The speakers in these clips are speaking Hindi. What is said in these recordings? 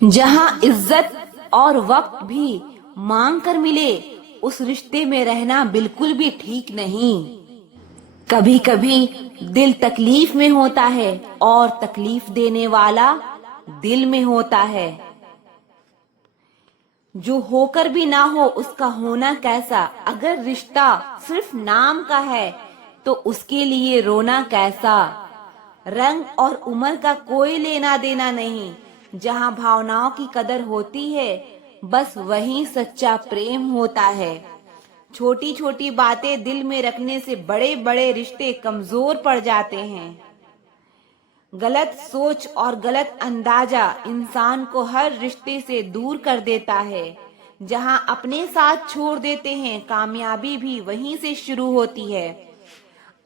जहां इज्जत और वक्त भी मांग कर मिले, उस रिश्ते में रहना बिल्कुल भी ठीक नहीं। कभी कभी दिल तकलीफ में होता है और तकलीफ देने वाला दिल में होता है। जो होकर भी ना हो उसका होना कैसा। अगर रिश्ता सिर्फ नाम का है तो उसके लिए रोना कैसा। रंग और उम्र का कोई लेना देना नहीं। जहाँ भावनाओं की कदर होती है, बस वहीं सच्चा प्रेम होता है। छोटी छोटी बातें दिल में रखने से बड़े बड़े रिश्ते कमजोर पड़ जाते हैं। गलत सोच और गलत अंदाजा इंसान को हर रिश्ते से दूर कर देता है। जहां अपने साथ छोड़ देते हैं, कामयाबी भी वहीं से शुरू होती है।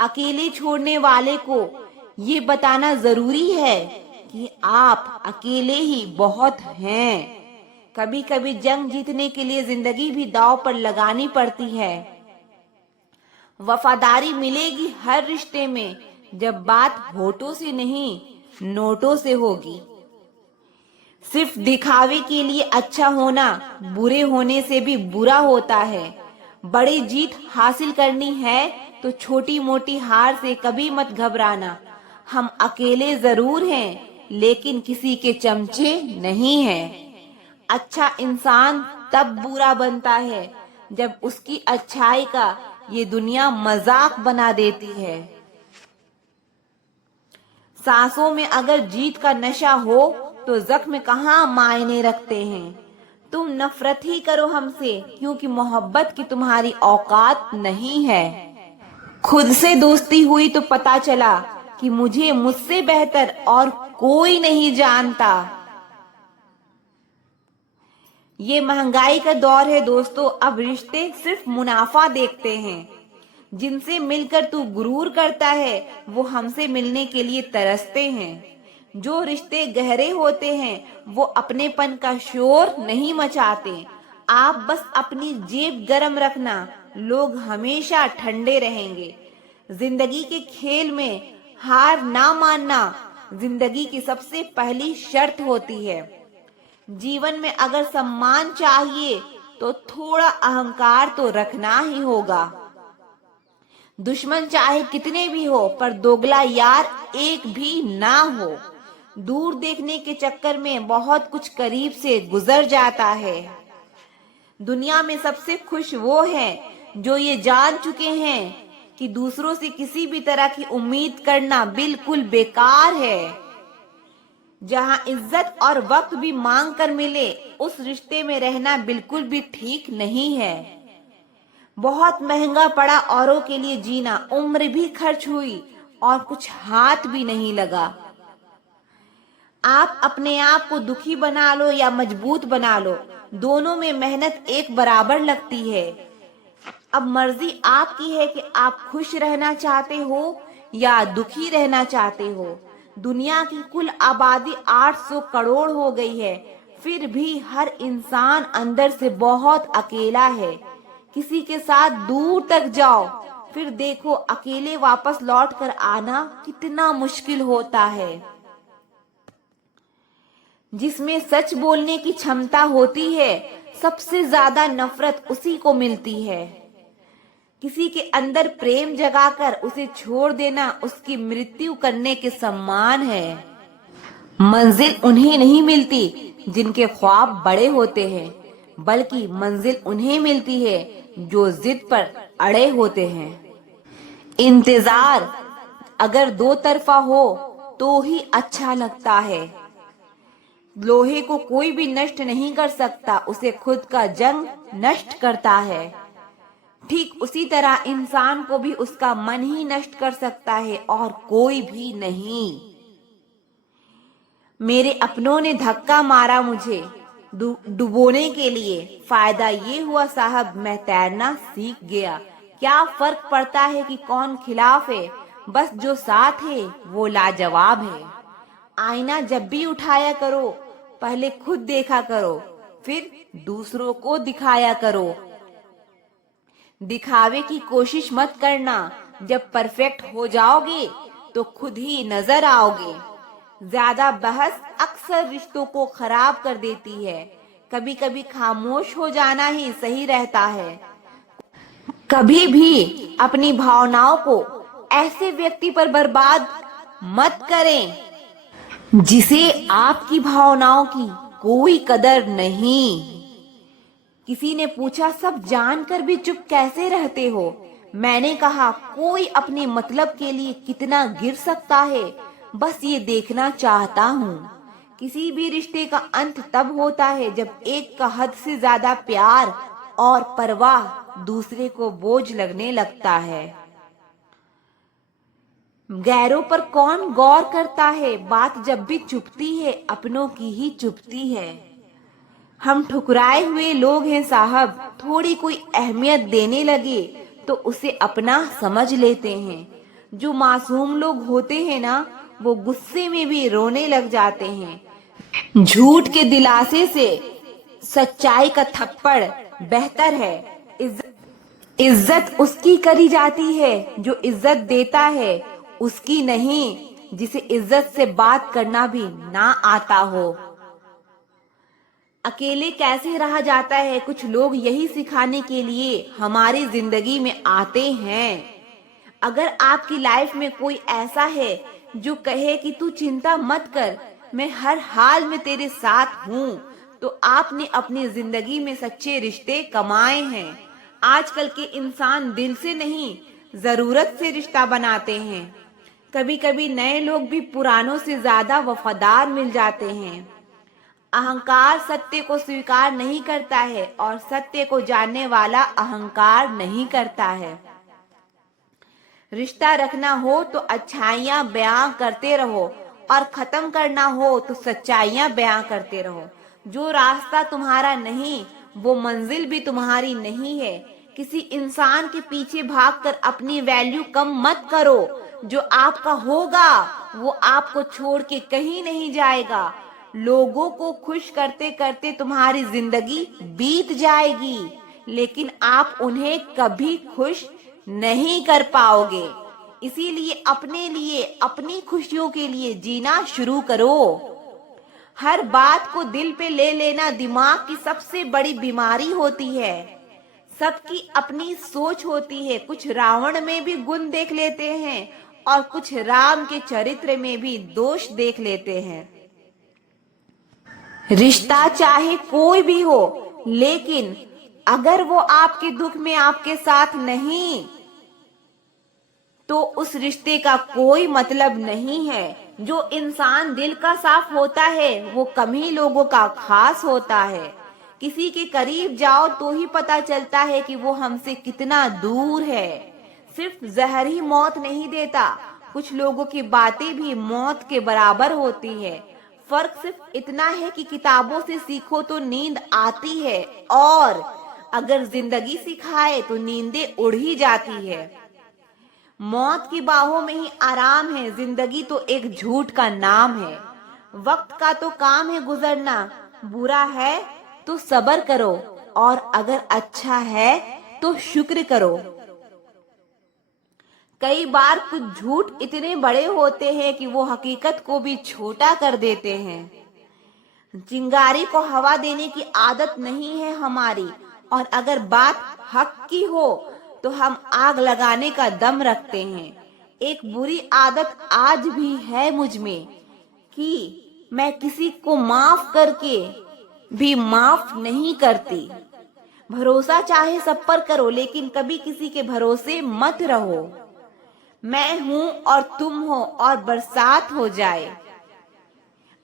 अकेले छोड़ने वाले को ये बताना जरूरी है कि आप अकेले ही बहुत हैं। कभी कभी जंग जीतने के लिए जिंदगी भी दांव पर लगानी पड़ती है। वफादारी मिलेगी हर रिश्ते में, जब बात होठों से नहीं नोटों से होगी। सिर्फ दिखावे के लिए अच्छा होना बुरे होने से भी बुरा होता है। बड़ी जीत हासिल करनी है तो छोटी मोटी हार से कभी मत घबराना। हम अकेले जरूर हैं, लेकिन किसी के चमचे नहीं हैं। अच्छा इंसान तब बुरा बनता है जब उसकी अच्छाई का ये दुनिया मजाक बना देती है। सांसों में अगर जीत का नशा हो तो जख्म कहाँ मायने रखते हैं। तुम नफरत ही करो हमसे, क्योंकि मोहब्बत की तुम्हारी औकात नहीं है। खुद से दोस्ती हुई तो पता चला कि मुझे मुझसे बेहतर और कोई नहीं जानता। ये महंगाई का दौर है दोस्तों, अब रिश्ते सिर्फ मुनाफा देखते हैं। जिनसे मिलकर तू गुरूर करता है, वो हमसे मिलने के लिए तरसते हैं। जो रिश्ते गहरे होते हैं वो अपनेपन का शोर नहीं मचाते। आप बस अपनी जेब गरम रखना, लोग हमेशा ठंडे रहेंगे। जिंदगी के खेल में हार ना मानना जिंदगी की सबसे पहली शर्त होती है। जीवन में अगर सम्मान चाहिए तो थोड़ा अहंकार तो रखना ही होगा। दुश्मन चाहे कितने भी हो, पर दोगला यार एक भी ना हो। दूर देखने के चक्कर में बहुत कुछ करीब से गुजर जाता है। दुनिया में सबसे खुश वो हैं जो ये जान चुके हैं कि दूसरों से किसी भी तरह की उम्मीद करना बिल्कुल बेकार है। जहां इज्जत और वक्त भी मांग कर मिले, उस रिश्ते में रहना बिल्कुल भी ठीक नहीं है। बहुत महंगा पड़ा औरों के लिए जीना, उम्र भी खर्च हुई और कुछ हाथ भी नहीं लगा। आप अपने आप को दुखी बना लो या मजबूत बना लो, दोनों में मेहनत एक बराबर लगती है। अब मर्जी आपकी है कि आप खुश रहना चाहते हो या दुखी रहना चाहते हो। दुनिया की कुल आबादी 800 करोड़ हो गई है, फिर भी हर इंसान अंदर से बहुत अकेला है। किसी के साथ दूर तक जाओ, फिर देखो अकेले वापस लौट कर आना कितना मुश्किल होता है। जिसमें सच बोलने की क्षमता होती है, सबसे ज्यादा नफरत उसी को मिलती है। किसी के अंदर प्रेम जगाकर उसे छोड़ देना उसकी मृत्यु करने के समान है। मंजिल उन्हें नहीं मिलती जिनके ख्वाब बड़े होते हैं, बल्कि मंजिल उन्हें मिलती है जो जिद पर अड़े होते हैं। इंतजार अगर दो तरफा हो तो ही अच्छा लगता है। लोहे को कोई भी नष्ट नहीं कर सकता, उसे खुद का जंग नष्ट करता है। ठीक उसी तरह इंसान को भी उसका मन ही नष्ट कर सकता है और कोई भी नहीं। मेरे अपनों ने धक्का मारा मुझे डुबोने के लिए, फायदा ये हुआ साहब मैं तैरना सीख गया। क्या फर्क पड़ता है कि कौन खिलाफ है, बस जो साथ है वो लाजवाब है। आईना जब भी उठाया करो, पहले खुद देखा करो, फिर दूसरों को दिखाया करो। दिखावे की कोशिश मत करना, जब परफेक्ट हो जाओगे तो खुद ही नजर आओगे। ज्यादा बहस अक्सर रिश्तों को खराब कर देती है। कभी कभी खामोश हो जाना ही सही रहता है। कभी भी अपनी भावनाओं को ऐसे व्यक्ति पर बर्बाद मत करें जिसे आपकी भावनाओं की कोई कदर नहीं। किसी ने पूछा, सब जानकर भी चुप कैसे रहते हो? मैंने कहा, कोई अपने मतलब के लिए कितना गिर सकता है, बस ये देखना चाहता हूँ। किसी भी रिश्ते का अंत तब होता है जब एक का हद से ज्यादा प्यार और परवाह दूसरे को बोझ लगने लगता है। गैरों पर कौन गौर करता है, बात जब भी चुभती है अपनों की ही चुभती है। हम ठुकराए हुए लोग हैं साहब, थोड़ी कोई अहमियत देने लगे तो उसे अपना समझ लेते हैं। जो मासूम लोग होते हैं ना, वो गुस्से में भी रोने लग जाते हैं। झूठ के दिलासे से सच्चाई का थप्पड़ बेहतर है। इज्जत उसकी करी जाती है जो इज्जत देता है, उसकी नहीं जिसे इज्जत से बात करना भी ना आता हो। अकेले कैसे रहा जाता है, कुछ लोग यही सिखाने के लिए हमारी जिंदगी में आते हैं। अगर आपकी लाइफ में कोई ऐसा है जो कहे कि तू चिंता मत कर, मैं हर हाल में तेरे साथ हूँ, तो आपने अपनी जिंदगी में सच्चे रिश्ते कमाए हैं। आजकल के इंसान दिल से नहीं, जरूरत से रिश्ता बनाते हैं। कभी कभी नए लोग भी पुरानों से ज्यादा वफादार मिल जाते हैं। अहंकार सत्य को स्वीकार नहीं करता है और सत्य को जानने वाला अहंकार नहीं करता है। रिश्ता रखना हो तो अच्छाइयां बयां करते रहो और खत्म करना हो तो सच्चाइयां बयां करते रहो। जो रास्ता तुम्हारा नहीं, वो मंजिल भी तुम्हारी नहीं है। किसी इंसान के पीछे भागकर अपनी वैल्यू कम मत करो। जो आपका होगा वो आपको छोड़ के कहीं नहीं जाएगा। लोगों को खुश करते करते तुम्हारी जिंदगी बीत जाएगी, लेकिन आप उन्हें कभी खुश नहीं कर पाओगे। इसीलिए अपने लिए, अपनी खुशियों के लिए जीना शुरू करो। हर बात को दिल पे ले लेना दिमाग की सबसे बड़ी बीमारी होती है। सबकी अपनी सोच होती है। कुछ रावण में भी गुण देख लेते हैं और कुछ राम के चरित्र में भी दोष देख लेते हैं। रिश्ता चाहे कोई भी हो, लेकिन अगर वो आपके दुख में आपके साथ नहीं, तो उस रिश्ते का कोई मतलब नहीं है। जो इंसान दिल का साफ होता है वो कम ही लोगों का खास होता है। किसी के करीब जाओ तो ही पता चलता है कि वो हमसे कितना दूर है। सिर्फ जहर ही मौत नहीं देता, कुछ लोगों की बातें भी मौत के बराबर होती है। फर्क सिर्फ इतना है कि किताबों से सीखो तो नींद आती है, और अगर जिंदगी सिखाए तो नींदें उड़ ही जाती है। मौत की बाहों में ही आराम है, जिंदगी तो एक झूठ का नाम है। वक्त का तो काम है गुजरना, बुरा है तो सब्र करो, और अगर अच्छा है तो शुक्र करो। कई बार कुछ झूठ इतने बड़े होते हैं कि वो हकीकत को भी छोटा कर देते हैं। चिंगारी को हवा देने की आदत नहीं है हमारी, और अगर बात हक की हो तो हम आग लगाने का दम रखते हैं। एक बुरी आदत आज भी है मुझ में कि मैं किसी को माफ करके भी माफ नहीं करती। भरोसा चाहे सब पर करो, लेकिन कभी किसी के भरोसे मत रहो। मैं हूं और तुम हो और बरसात हो जाए,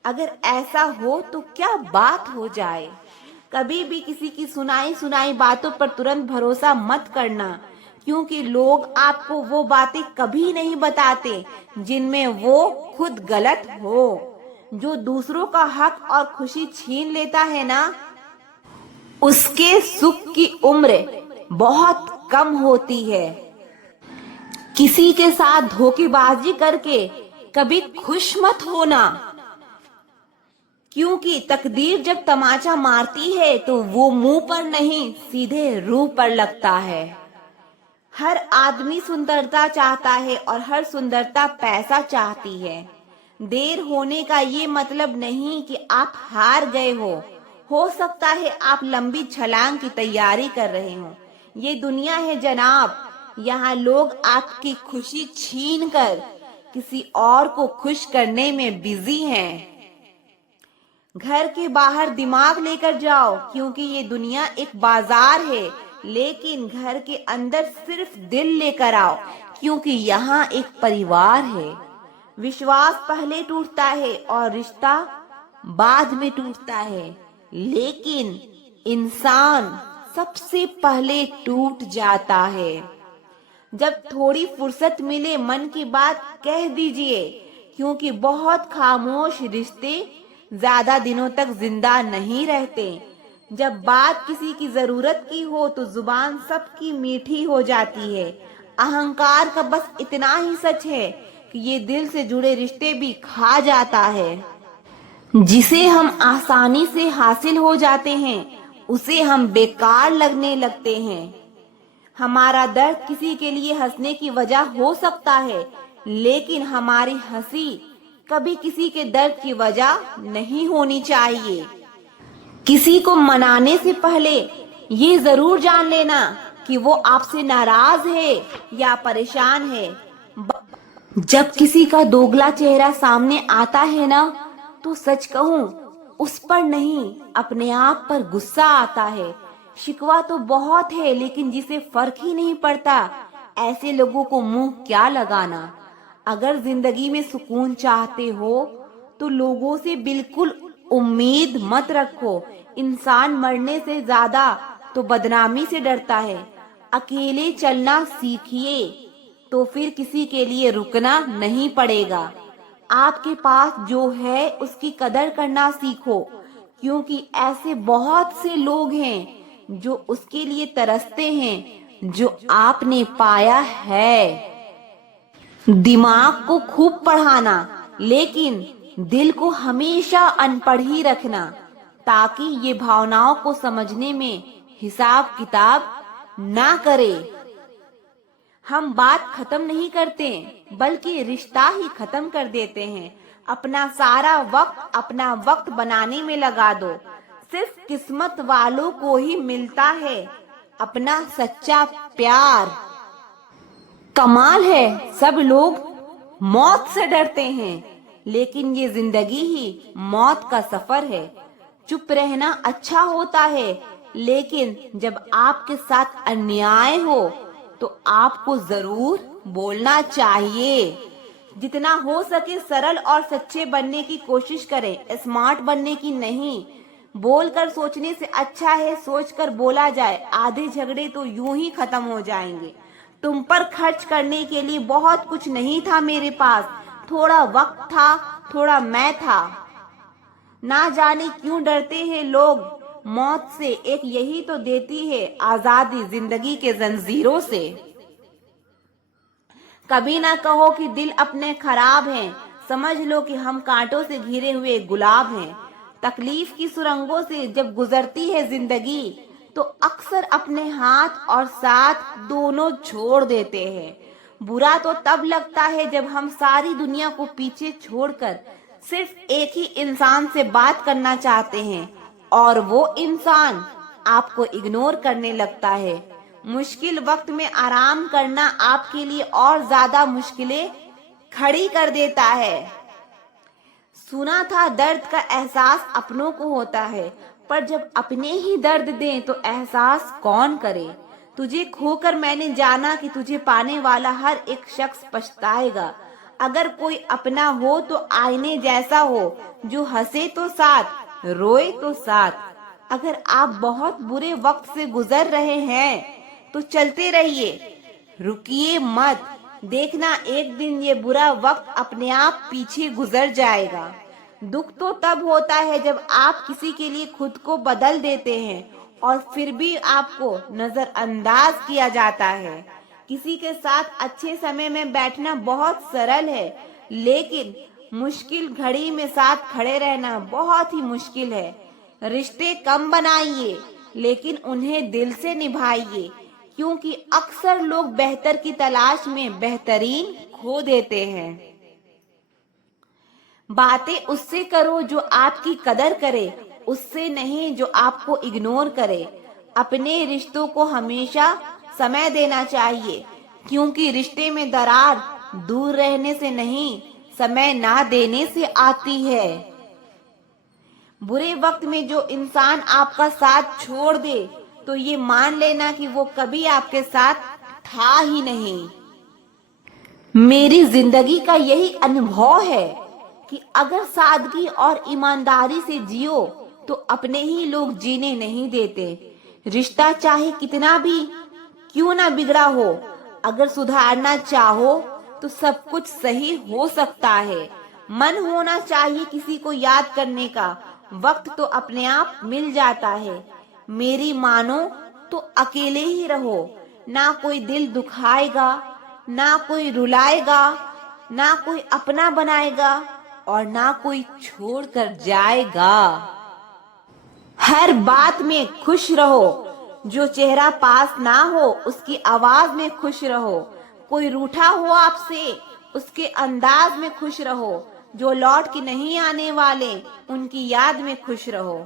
अगर ऐसा हो तो क्या बात हो जाए। कभी भी किसी की सुनाई सुनाई बातों पर तुरंत भरोसा मत करना, क्योंकि लोग आपको वो बातें कभी नहीं बताते जिनमें वो खुद गलत हो। जो दूसरों का हक और खुशी छीन लेता है ना, उसके सुख की उम्र बहुत कम होती है। किसी के साथ धोखेबाजी करके कभी खुश मत होना, क्योंकि तकदीर जब तमाचा मारती है तो वो मुंह पर नहीं, सीधे रूह पर लगता है। हर आदमी सुंदरता चाहता है और हर सुंदरता पैसा चाहती है। देर होने का ये मतलब नहीं कि आप हार गए हो सकता है आप लंबी छलांग की तैयारी कर रहे हो। ये दुनिया है जनाब, यहाँ लोग आपकी खुशी छीन कर किसी और को खुश करने में बिजी हैं। घर के बाहर दिमाग लेकर जाओ, क्योंकि ये दुनिया एक बाजार है, लेकिन घर के अंदर सिर्फ दिल लेकर आओ, क्योंकि यहाँ एक परिवार है। विश्वास पहले टूटता है और रिश्ता बाद में टूटता है, लेकिन इंसान सबसे पहले टूट जाता है। जब थोड़ी फुर्सत मिले मन की बात कह दीजिए, क्योंकि बहुत खामोश रिश्ते ज्यादा दिनों तक जिंदा नहीं रहते। जब बात किसी की जरूरत की हो तो जुबान सबकी मीठी हो जाती है। अहंकार का बस इतना ही सच है कि ये दिल से जुड़े रिश्ते भी खा जाता है। जिसे हम आसानी से हासिल हो जाते हैं उसे हम बेकार लगने लगते हैं। हमारा दर्द किसी के लिए हंसने की वजह हो सकता है, लेकिन हमारी हंसी कभी किसी के दर्द की वजह नहीं होनी चाहिए। किसी को मनाने से पहले ये जरूर जान लेना कि वो आपसे नाराज है या परेशान है। जब किसी का दोगला चेहरा सामने आता है ना, तो सच कहूं उस पर नहीं अपने आप पर गुस्सा आता है। शिकवा तो बहुत है, लेकिन जिसे फर्क ही नहीं पड़ता, ऐसे लोगों को मुंह क्या लगाना। अगर जिंदगी में सुकून चाहते हो तो लोगों से बिल्कुल उम्मीद मत रखो। इंसान मरने से ज्यादा तो बदनामी से डरता है। अकेले चलना सीखिए तो फिर किसी के लिए रुकना नहीं पड़ेगा। आपके पास जो है उसकी कदर करना सीखो, क्योंकि ऐसे बहुत से लोग हैं जो उसके लिए तरसते हैं जो आपने पाया है। दिमाग को खूब पढ़ाना, लेकिन दिल को हमेशा अनपढ़ ही रखना, ताकि ये भावनाओं को समझने में हिसाब किताब ना करे। हम बात खत्म नहीं करते, बल्कि रिश्ता ही खत्म कर देते हैं। अपना सारा वक्त अपना वक्त बनाने में लगा दो। सिर्फ किस्मत वालों को ही मिलता है अपना सच्चा प्यार। कमाल है, सब लोग मौत से डरते हैं, लेकिन ये जिंदगी ही मौत का सफर है। चुप रहना अच्छा होता है, लेकिन जब आपके साथ अन्याय हो तो आपको जरूर बोलना चाहिए। जितना हो सके सरल और सच्चे बनने की कोशिश करें, स्मार्ट बनने की नहीं। बोलकर सोचने से अच्छा है सोचकर बोला जाए। आधे झगड़े तो यूं ही खत्म हो जाएंगे। तुम पर खर्च करने के लिए बहुत कुछ नहीं था मेरे पास, थोड़ा वक्त था, थोड़ा मैं था। ना जाने क्यों डरते हैं लोग मौत से, एक यही तो देती है आजादी जिंदगी के जंजीरों से। कभी ना कहो कि दिल अपने खराब हैं, समझ लो कि हम कांटों से घिरे हुए गुलाब हैं। तकलीफ की सुरंगों से जब गुजरती है जिंदगी, तो अक्सर अपने हाथ और साथ दोनों छोड़ देते हैं। बुरा तो तब लगता है जब हम सारी दुनिया को पीछे छोड़कर सिर्फ एक ही इंसान से बात करना चाहते हैं और वो इंसान आपको इग्नोर करने लगता है। मुश्किल वक्त में आराम करना आपके लिए और ज्यादा मुश्किलें खड़ी कर देता है। सुना था दर्द का एहसास अपनों को होता है, पर जब अपने ही दर्द दें तो एहसास कौन करे। तुझे खोकर मैंने जाना कि तुझे पाने वाला हर एक शख्स पछताएगा। अगर कोई अपना हो तो आईने जैसा हो, जो हंसे तो साथ रोए तो साथ। अगर आप बहुत बुरे वक्त से गुजर रहे हैं तो चलते रहिए, रुकिए मत। देखना एक दिन ये बुरा वक्त अपने आप पीछे गुजर जाएगा। दुख तो तब होता है जब आप किसी के लिए खुद को बदल देते हैं और फिर भी आपको नजरअंदाज किया जाता है। किसी के साथ अच्छे समय में बैठना बहुत सरल है, लेकिन मुश्किल घड़ी में साथ खड़े रहना बहुत ही मुश्किल है। रिश्ते कम बनाइए, लेकिन उन्हें दिल से निभाइए, क्योंकि अक्सर लोग बेहतर की तलाश में बेहतरीन खो देते हैं। बातें उससे करो जो आपकी कदर करे, उससे नहीं जो आपको इग्नोर करे। अपने रिश्तों को हमेशा समय देना चाहिए, क्योंकि रिश्ते में दरार दूर रहने से नहीं, समय ना देने से आती है। बुरे वक्त में जो इंसान आपका साथ छोड़ दे, तो ये मान लेना कि वो कभी आपके साथ था ही नहीं। मेरी जिंदगी का यही अनुभव है कि अगर सादगी और ईमानदारी से जियो तो अपने ही लोग जीने नहीं देते। रिश्ता चाहे कितना भी क्यों ना बिगड़ा हो, अगर सुधारना चाहो तो सब कुछ सही हो सकता है। मन होना चाहिए किसी को याद करने का, वक्त तो अपने आप मिल जाता है। मेरी मानो तो अकेले ही रहो, ना कोई दिल दुखाएगा, ना कोई रुलाएगा, ना कोई अपना बनाएगा और ना कोई छोड़ कर जाएगा। हर बात में खुश रहो, जो चेहरा पास ना हो उसकी आवाज में खुश रहो। कोई रूठा हो आपसे, उसके अंदाज में खुश रहो। जो लौट के नहीं आने वाले, उनकी याद में खुश रहो।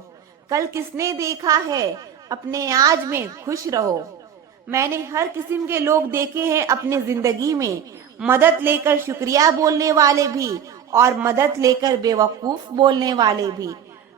कल किसने देखा है, अपने आज में खुश रहो। मैंने हर किस्म के लोग देखे हैं अपने जिंदगी में, मदद लेकर शुक्रिया बोलने वाले भी और मदद लेकर बेवकूफ बोलने वाले भी।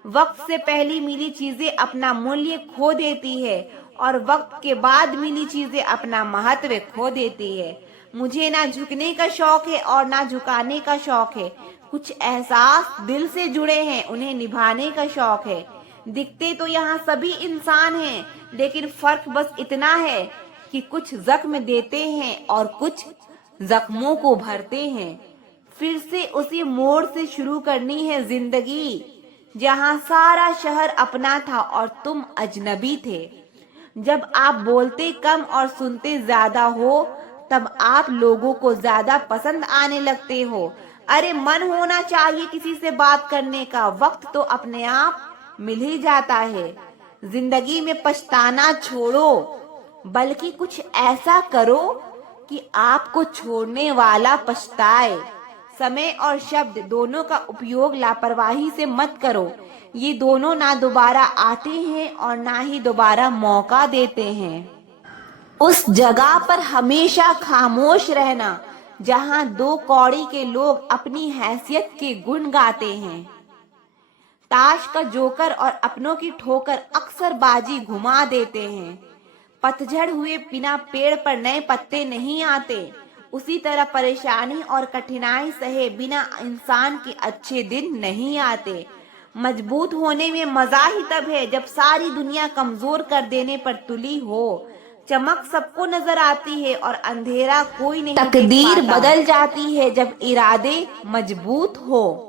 वक्त से पहले मिली चीजें अपना मूल्य खो देती है और वक्त के बाद मिली चीजें अपना महत्व खो देती है। मुझे ना झुकने का शौक है और ना झुकाने का शौक है। कुछ एहसास दिल से जुड़े हैं, उन्हें निभाने का शौक है। दिखते तो यहाँ सभी इंसान हैं, लेकिन फर्क बस इतना है कि कुछ जख्म देते हैं और कुछ जख्मों को भरते हैं। फिर से उसी मोड़ से शुरू करनी है जिंदगी, जहाँ सारा शहर अपना था और तुम अजनबी थे। जब आप बोलते कम और सुनते ज्यादा हो, तब आप लोगों को ज्यादा पसंद आने लगते हो। अरे मन होना चाहिए किसी से बात करने का, वक्त तो अपने आप मिल ही जाता है। जिंदगी में पछताना छोड़ो, बल्कि कुछ ऐसा करो कि आपको छोड़ने वाला पछताए। समय और शब्द दोनों का उपयोग लापरवाही से मत करो। ये दोनों ना दोबारा आते हैं और ना ही दोबारा मौका देते हैं। उस जगह पर हमेशा खामोश रहना जहां दो कौड़ी के लोग अपनी हैसियत के गुण गाते हैं। ताश का जोकर और अपनों की ठोकर अक्सर बाजी घुमा देते हैं। पतझड़ हुए बिना पेड़ पर नए पत्ते नहीं आते। उसी तरह परेशानी और कठिनाई सहे बिना इंसान के अच्छे दिन नहीं आते। मजबूत होने में मजा ही तब है जब सारी दुनिया कमजोर कर देने पर तुली हो। चमक सबको नजर आती है और अंधेरा कोई नहीं। तकदीर बदल जाती है जब इरादे मजबूत हो,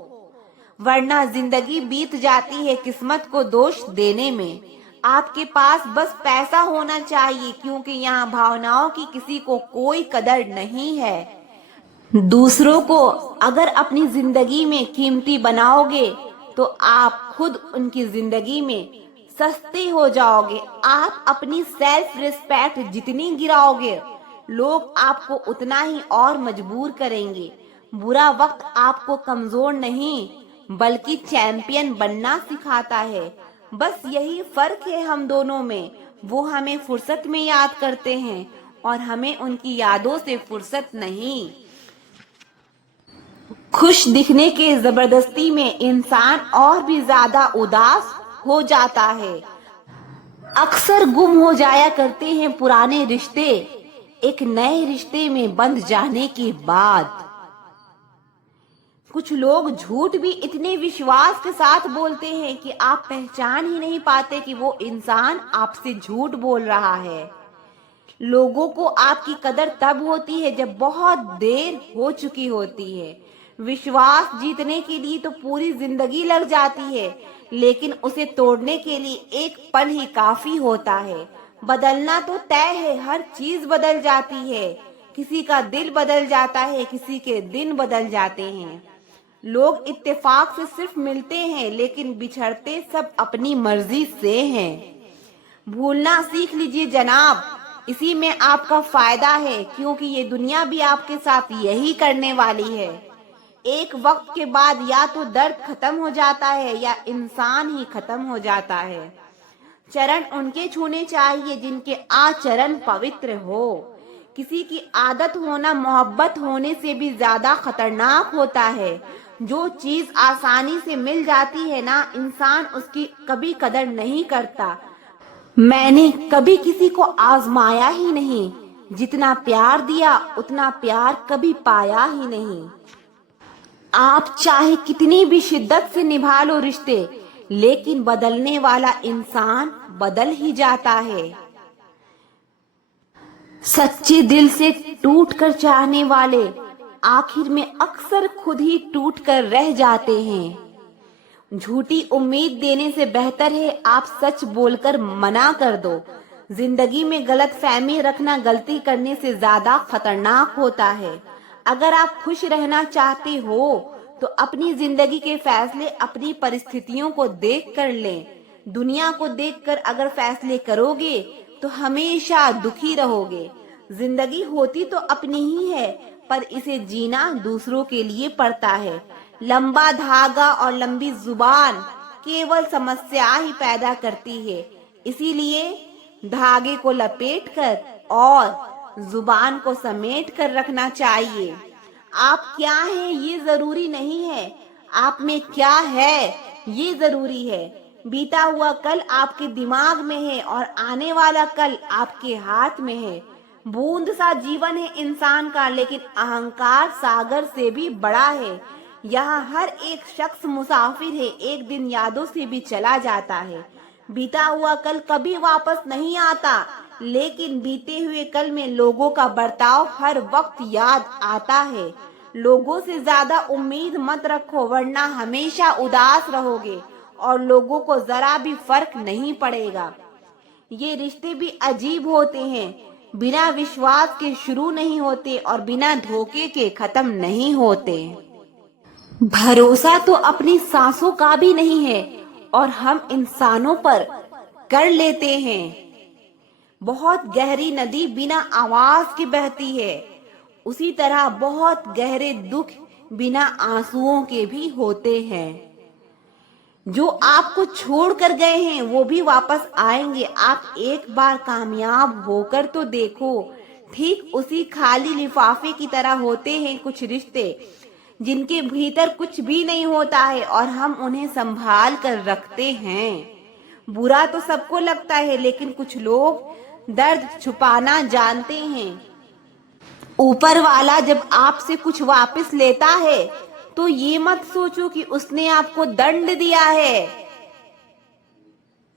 वरना जिंदगी बीत जाती है किस्मत को दोष देने में। आपके पास बस पैसा होना चाहिए, क्योंकि यहाँ भावनाओं की किसी को कोई कदर नहीं है। दूसरों को अगर अपनी जिंदगी में कीमती बनाओगे तो आप खुद उनकी जिंदगी में सस्ते हो जाओगे। आप अपनी सेल्फ रिस्पेक्ट जितनी गिराओगे, लोग आपको उतना ही और मजबूर करेंगे। बुरा वक्त आपको कमजोर नहीं बल्कि चैंपियन बनना सिखाता है। बस यही फर्क है हम दोनों में। वो हमें फुर्सत में याद करते हैं और हमें उनकी यादों से फुर्सत नहीं। खुश दिखने के जबरदस्ती में इंसान और भी ज्यादा उदास हो जाता है। अक्सर गुम हो जाया करते हैं पुराने रिश्ते एक नए रिश्ते में बंध जाने के बाद। कुछ लोग झूठ भी इतने विश्वास के साथ बोलते हैं कि आप पहचान ही नहीं पाते कि वो इंसान आपसे झूठ बोल रहा है। लोगों को आपकी कदर तब होती है जब बहुत देर हो चुकी होती है। विश्वास जीतने के लिए तो पूरी जिंदगी लग जाती है, लेकिन उसे तोड़ने के लिए एक पल ही काफी होता है। बदलना तो तय है, हर चीज बदल जाती है। किसी का दिल बदल जाता है, किसी के दिन बदल जाते हैं। लोग इत्तेफाक से सिर्फ मिलते हैं, लेकिन बिछड़ते सब अपनी मर्जी से हैं। भूलना सीख लीजिए जनाब, इसी में आपका फायदा है, क्योंकि ये दुनिया भी आपके साथ यही करने वाली है। एक वक्त के बाद या तो दर्द खत्म हो जाता है या इंसान ही खत्म हो जाता है। चरण उनके छूने चाहिए जिनके आचरण पवित्र हो। किसी की आदत होना मोहब्बत होने से भी ज्यादा खतरनाक होता है। जो चीज आसानी से मिल जाती है ना, इंसान उसकी कभी कदर नहीं करता। मैंने कभी किसी को आजमाया ही नहीं, जितना प्यार दिया उतना प्यार कभी पाया ही नहीं। आप चाहे कितनी भी शिद्दत से निभा लो रिश्ते, लेकिन बदलने वाला इंसान बदल ही जाता है। सच्चे दिल से टूट कर चाहने वाले आखिर में अक्सर खुद ही टूट कर रह जाते हैं। झूठी उम्मीद देने से बेहतर है आप सच बोलकर मना कर दो। जिंदगी में गलत फहमी रखना गलती करने से ज्यादा खतरनाक होता है। अगर आप खुश रहना चाहते हो तो अपनी जिंदगी के फैसले अपनी परिस्थितियों को देख कर लें। दुनिया को देखकर अगर फैसले करोगे तो हमेशा दुखी रहोगे। जिंदगी होती तो अपनी ही है, पर इसे जीना दूसरों के लिए पड़ता है। लंबा धागा और लंबी जुबान केवल समस्या ही पैदा करती है। इसीलिए धागे को लपेट कर और जुबान को समेट कर रखना चाहिए। आप क्या हैं ये जरूरी नहीं है, आप में क्या है ये जरूरी है। बीता हुआ कल आपके दिमाग में है और आने वाला कल आपके हाथ में है। बूंद सा जीवन है इंसान का, लेकिन अहंकार सागर से भी बड़ा है। यहाँ हर एक शख्स मुसाफिर है, एक दिन यादों से भी चला जाता है। बीता हुआ कल कभी वापस नहीं आता, लेकिन बीते हुए कल में लोगों का बर्ताव हर वक्त याद आता है। लोगों से ज्यादा उम्मीद मत रखो, वरना हमेशा उदास रहोगे और लोगों को जरा भी फर्क नहीं पड़ेगा। ये रिश्ते भी अजीब होते हैं, बिना विश्वास के शुरू नहीं होते और बिना धोखे के खत्म नहीं होते। भरोसा तो अपनी सांसों का भी नहीं है और हम इंसानों पर कर लेते हैं। बहुत गहरी नदी बिना आवाज के बहती है, उसी तरह बहुत गहरे दुख बिना आंसुओं के भी होते हैं। जो आपको छोड़ कर गए हैं वो भी वापस आएंगे। आप एक बार कामयाब होकर तो देखो। ठीक उसी खाली लिफाफे की तरह होते हैं कुछ रिश्ते, जिनके भीतर कुछ भी नहीं होता है और हम उन्हें संभाल कर रखते हैं। बुरा तो सबको लगता है, लेकिन कुछ लोग दर्द छुपाना जानते हैं। ऊपर वाला जब आपसे कुछ वापस लेता है तो ये मत सोचो कि उसने आपको दंड दिया है।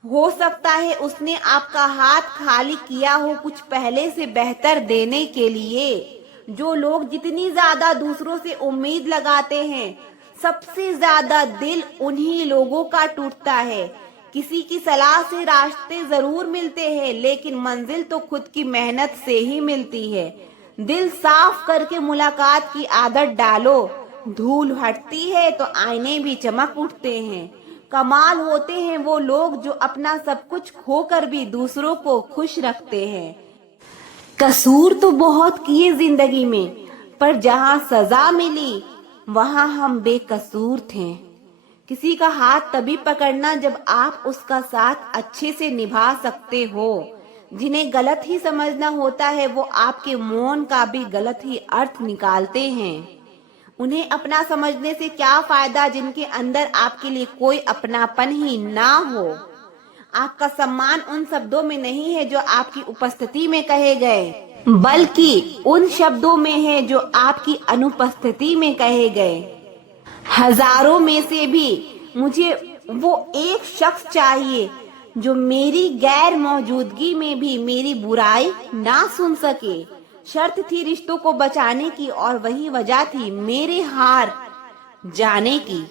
हो सकता है उसने आपका हाथ खाली किया हो कुछ पहले से बेहतर देने के लिए। जो लोग जितनी ज्यादा दूसरों से उम्मीद लगाते हैं, सबसे ज्यादा दिल उन्हीं लोगों का टूटता है। किसी की सलाह से रास्ते जरूर मिलते हैं, लेकिन मंजिल तो खुद की मेहनत से ही मिलती है। दिल साफ करके मुलाकात की आदत डालो। धूल हटती है तो आईने भी चमक उठते हैं। कमाल होते हैं वो लोग जो अपना सब कुछ खोकर भी दूसरों को खुश रखते हैं। कसूर तो बहुत किए जिंदगी में, पर जहाँ सजा मिली वहाँ हम बेकसूर थे। किसी का हाथ तभी पकड़ना जब आप उसका साथ अच्छे से निभा सकते हो। जिन्हें गलत ही समझना होता है वो आपके मौन का भी गलत ही अर्थ निकालते हैं। उन्हें अपना समझने से क्या फायदा जिनके अंदर आपके लिए कोई अपनापन ही ना हो। आपका सम्मान उन शब्दों में नहीं है जो आपकी उपस्थिति में कहे गए, बल्कि उन शब्दों में है जो आपकी अनुपस्थिति में कहे गए। हजारों में से भी मुझे वो एक शख्स चाहिए जो मेरी गैर मौजूदगी में भी मेरी बुराई ना सुन सके। शर्त थी रिश्तों को बचाने की और वही वजह थी मेरे हार जाने की।